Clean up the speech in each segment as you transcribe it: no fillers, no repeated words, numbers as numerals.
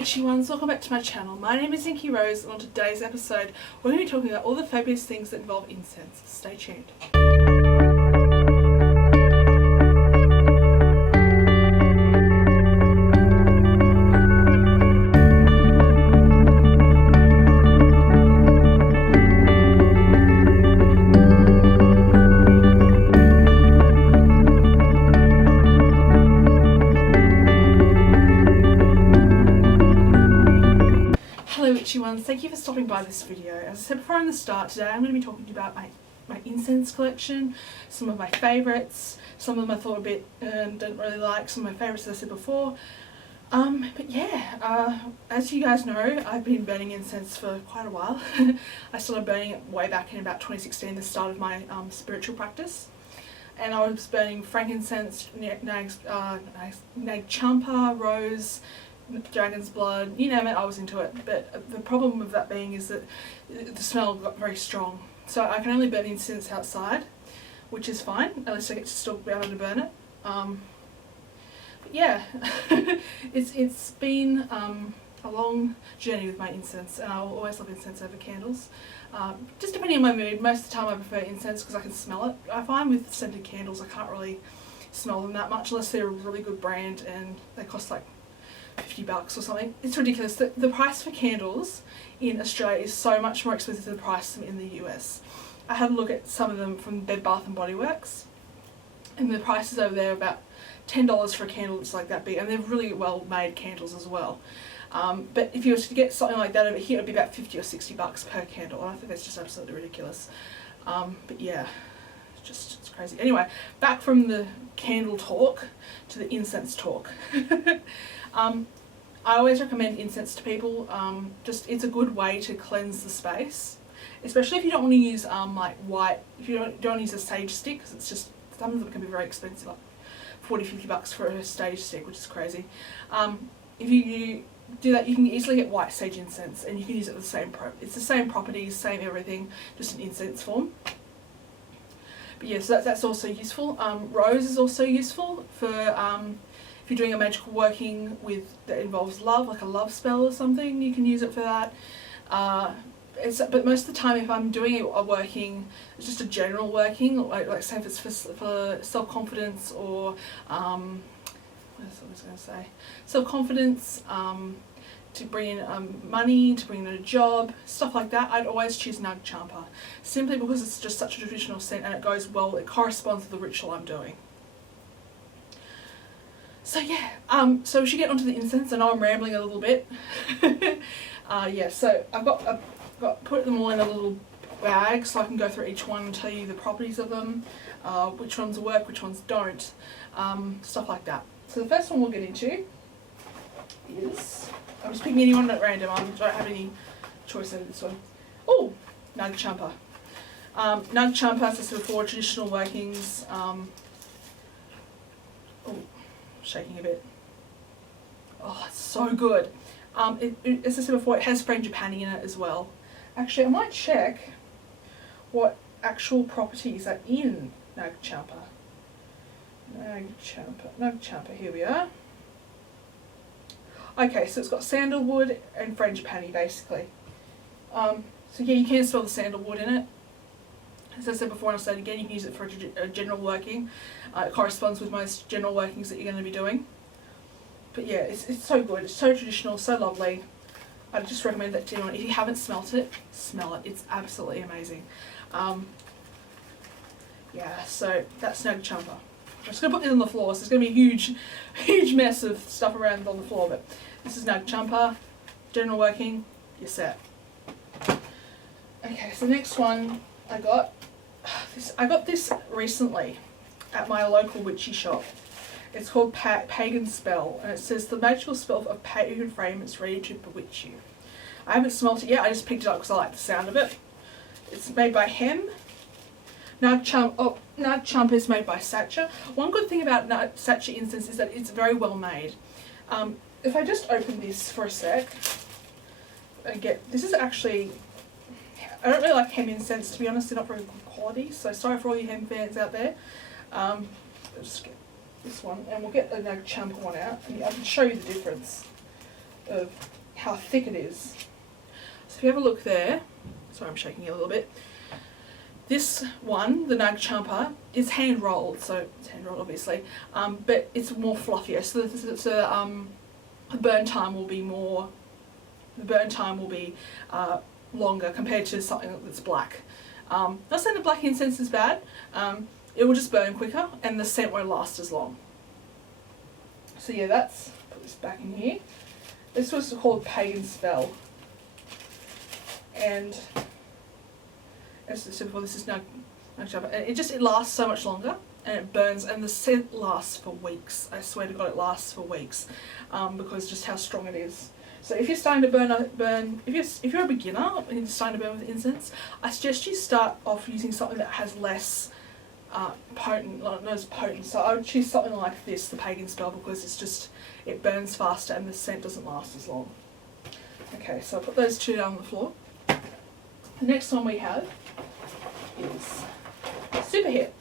witchy ones, welcome back to my channel. My name is Inky Rose, and on today's episode we're going to be talking about all the fabulous things that involve incense. Stay tuned. Witchy ones, thank you for stopping by this video. As I said before in the start, today I'm going to be talking to you about my incense collection, some of my favourites, some of them I thought a bit didn't really like, some of my favourites as I said before. But yeah, as you guys know, I've been burning incense for quite a while. I started burning it way back in about 2016, the start of my spiritual practice. And I was burning frankincense, Naga Champa, rose, dragon's blood, you name it, I was into it. But the problem with that being is that the smell got very strong. So I can only burn incense outside, which is fine, at least I get to still be able to burn it. But yeah, it's been a long journey with my incense, and I'll always love incense over candles. Just depending on my mood, most of the time I prefer incense because I can smell it. I find with scented candles I can't really smell them that much unless they're a really good brand and they cost like $50 or something. It's ridiculous. The price for candles in Australia is so much more expensive than the price in the US. I had a look at some of them from Bed Bath and Body Works, and the prices over there are about $10 for a candle that's like that big, and they're really well made candles as well. But if you were to get something like that over here, it would be about $50 or $60 per candle, and I think that's just absolutely ridiculous. But yeah, it's crazy. Anyway, back from the candle talk to the incense talk. I always recommend incense to people. It's a good way to cleanse the space, especially if you don't want to use like white. If you don't want to use a sage stick, because it's just, some of them can be very expensive, like $40-50 for a sage stick, which is crazy. If you do that, you can easily get white sage incense, and you can use it with the same it's the same properties, same everything, just in incense form. But yeah, so that's also useful. Rose is also useful for if you're doing a magical working that involves love, like a love spell or something, you can use it for that. But most of the time, if I'm doing a working, it's just a general working, like say if it's for self-confidence or what else I was going to say, self-confidence, to bring in money, to bring in a job, stuff like that, I'd always choose Naga Champa, simply because it's just such a traditional scent and it goes well, it corresponds to the ritual I'm doing. So yeah, so we should get onto the incense. I know I'm rambling a little bit. Yeah, so I've got put them all in a little bag so I can go through each one and tell you the properties of them, which ones work, which ones don't, stuff like that. So the first one we'll get into is, I'm just picking anyone at random, I don't have any choice over this one. Oh, Naga Champa. Naga Champa, as I said before, traditional workings. Shaking a bit. Oh, it's so good. As I said before, it has frangipani in it as well. Actually, I might check what actual properties are in Naga Champa. Naga Champa, here we are. Okay, so it's got sandalwood and frangipani basically. So yeah, you can smell the sandalwood in it. As I said before, and I'll say it again, you can use it for a general working. It corresponds with most general workings that you're going to be doing. But yeah, it's so good. It's so traditional, so lovely. I just recommend that to anyone. If you haven't smelt it, smell it. It's absolutely amazing. Yeah, so that's Naga Champa. I'm just going to put this on the floor, so it's going to be a huge mess of stuff around on the floor. But this is Naga Champa, general working, you're set. Okay, so the next one I got this recently at my local witchy shop. It's called Pagan Spell, and it says the magical spell of pagan frame is ready to bewitch you. I haven't smelt it yet, I just picked it up because I like the sound of it. It's made by Hem. Naga Champa is made by Sacha. One good thing about Sacha incense is that it's very well made. If I just open this for a sec, this is actually, I don't really like Hem incense, to be honest. They're not very good quality, so sorry for all you Hem fans out there. I'll just get this one, and we'll get the Naga Champa one out, and I can show you the difference. of how thick it is. So if you have a look there, sorry I'm shaking it a little bit. This one, the Naga Champa, is hand rolled, so it's hand rolled obviously, but it's more fluffier. So the burn time will be more. The burn time will be longer compared to something that's black. Not saying the black incense is bad. It will just burn quicker, and the scent won't last as long. So yeah, that's, put this back in here. This was called Pagan Spell, and as I said before, this is Naga Champa, and it lasts so much longer, and it burns, and the scent lasts for weeks. I swear to God, it lasts for weeks, because just how strong it is. So if you're starting to burn, if you're a beginner and you're starting to burn with incense, I suggest you start off using something that has less potent, not as potent. So I would choose something like this, the Pagan Spell, because it burns faster and the scent doesn't last as long. Okay, so I'll put those two down on the floor. The next one we have is Super Hit.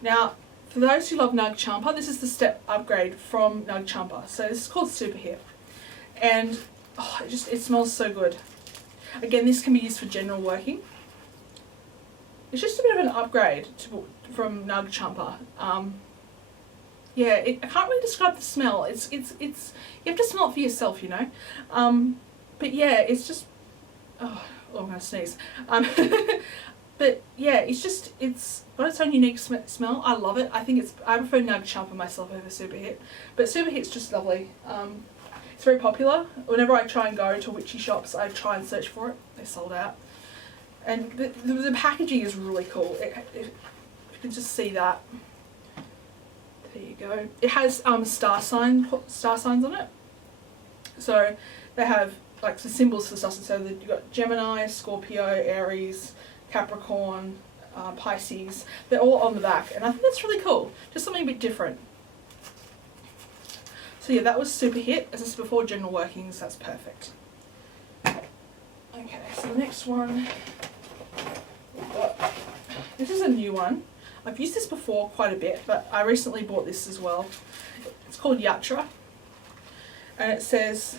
Now, for those who love Naga Champa, this is the step upgrade from Naga Champa. So this is called Super Hit, and it smells so good. Again, this can be used for general working. It's just a bit of an upgrade from Naga Champa. Yeah, I can't really describe the smell. It's you have to smell it for yourself, you know. But yeah, it's just I'm gonna sneeze. But yeah, it's got its own unique smell. I love it. I prefer Naga Champa myself over Super Hit, but Super Hit's just lovely. It's very popular. Whenever I try and go to witchy shops, I try and search for it. They're sold out. And the packaging is really cool. You can just see that. There you go. It has star signs on it. So they have like the symbols for the star signs. So you've got Gemini, Scorpio, Aries, Capricorn, Pisces. They're all on the back, and I think that's really cool. Just something a bit different. So yeah, that was Super Hit. As I said before, general workings, that's perfect. Okay, so the next one, this is a new one. I've used this before quite a bit, but I recently bought this as well. It's called Yatra, and it says,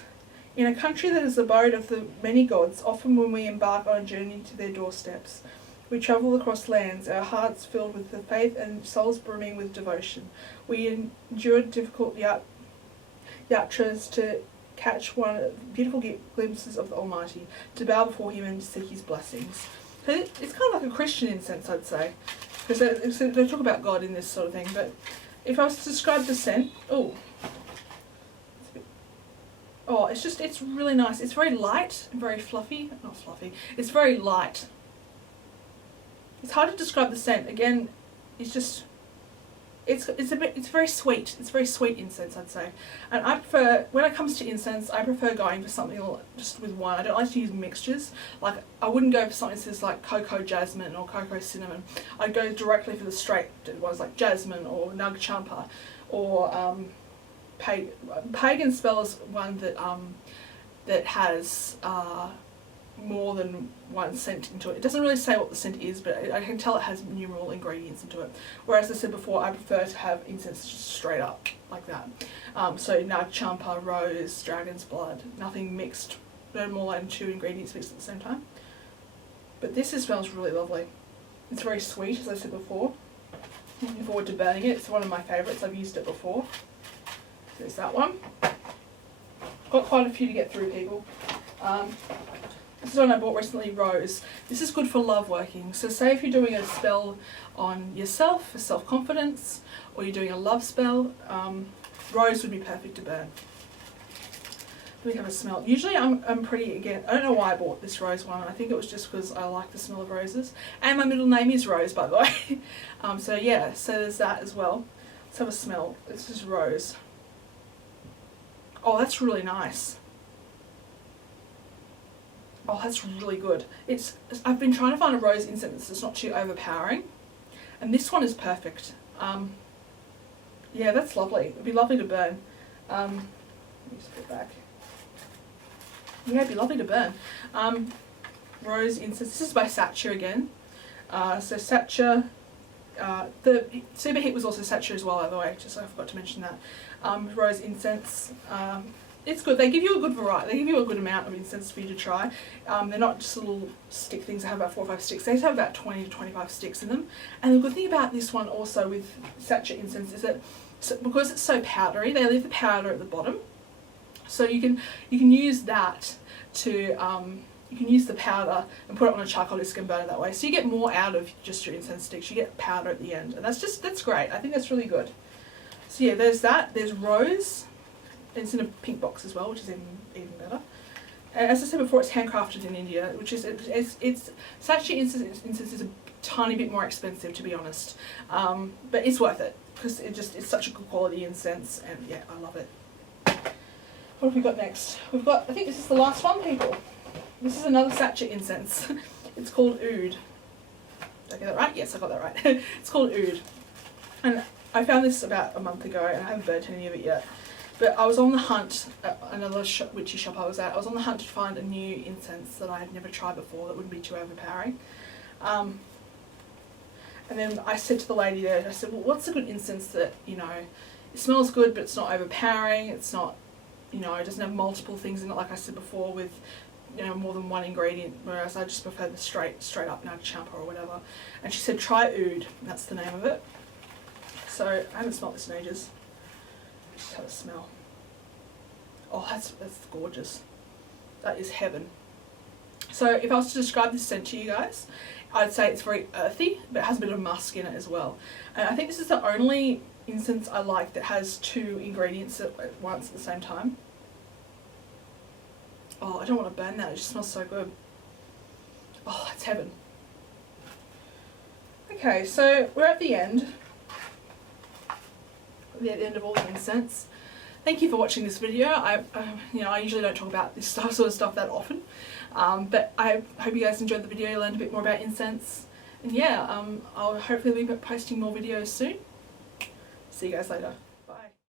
in a country that is the abode of the many gods, often when we embark on a journey to their doorsteps, we travel across lands, our hearts filled with the faith and souls brimming with devotion. We endure difficult yatras to catch beautiful glimpses of the Almighty, to bow before Him and seek His blessings. So it's kind of like a Christian incense, I'd say, because they talk about God in this sort of thing. But if I was to describe the scent, it's really nice. It's very light, very fluffy. Not fluffy. It's very light. It's hard to describe the scent. Again, it's very sweet. It's very sweet incense, I'd say. And I prefer, when it comes to incense, I prefer going for something just with one. I don't like to use mixtures. Like, I wouldn't go for something that says like cocoa jasmine or cocoa cinnamon. I'd go directly for the straight ones like jasmine or Naga Champa or Pagan Spell is one that has more than one scent into it. It doesn't really say what the scent is, but I can tell it has numerous ingredients into it. Whereas, as I said before, I prefer to have incense just straight up like that. So Naga Champa, rose, dragon's blood, nothing mixed, no more than 2 ingredients mixed at the same time. But this smells really lovely. It's very sweet, as I said before. Looking forward to burning it. It's one of my favourites. I've used it before. There's that one. Got quite a few to get through, people. This is one I bought recently, Rose. This is good for love working. So say if you're doing a spell on yourself for self-confidence, or you're doing a love spell, Rose would be perfect to burn. Let me have a smell. Usually I'm pretty, again, I don't know why I bought this rose one. I think it was just because I like the smell of roses. And my middle name is Rose, by the way. So yeah, so there's that as well. Let's have a smell. This is Rose. Oh, that's really nice. Oh, that's really good. I've been trying to find a rose incense that's not too overpowering, and this one is perfect. Yeah, that's lovely. It'd be lovely to burn. Let me just put it back. Yeah, it'd be lovely to burn. Rose incense. This is by Satcha again. So Satcha, the Super Hit was also Satcha as well, by the way. Just I forgot to mention that. Rose incense. it's good. They give you a good variety. They give you a good amount of incense for you to try. They're not just little stick things that have about 4 or 5 sticks. They have about 20 to 25 sticks in them. And the good thing about this one also with sachet incense is that because it's so powdery, they leave the powder at the bottom. So you can use that to you can use the powder and put it on a charcoal disc and burn it that way. So you get more out of just your incense sticks. You get powder at the end, and that's great. I think that's really good. So yeah, there's that. There's rose. It's in a pink box as well, which is even better. And as I said before, it's handcrafted in India, which is it's sachet incense is a tiny bit more expensive, to be honest, but it's worth it because it's such a good quality incense, and yeah, I love it. What have we got next? We've got, I think this is the last one, people. This is another sachet incense. It's called oud. Did I get that right? Yes, I got that right. It's called oud, and I found this about a month ago, and I haven't burnt any of it yet. But I was on the hunt at another witchy shop I was at. I was on the hunt to find a new incense that I had never tried before that wouldn't be too overpowering. And then I said to the lady there, I said, well, what's a good incense that, you know, it smells good but it's not overpowering, it's not, you know, it doesn't have multiple things in it like I said before with, you know, more than one ingredient, whereas I just prefer the straight up Naga Champa or whatever. And she said, try oud, that's the name of it. So I haven't smelled this in ages. Just have a smell. Oh, that's gorgeous. That is heaven. So if I was to describe this scent to you guys, I'd say it's very earthy, but it has a bit of musk in it as well. And I think this is the only incense I like that has 2 ingredients at once at the same time. Oh, I don't want to burn that. It just smells so good. Oh, it's heaven. Okay, so we're at the end. At the end of all the incense. Thank you for watching this video. I usually don't talk about this sort of stuff that often, but I hope you guys enjoyed the video. You learned a bit more about incense, and yeah, I'll hopefully be posting more videos soon. See you guys later.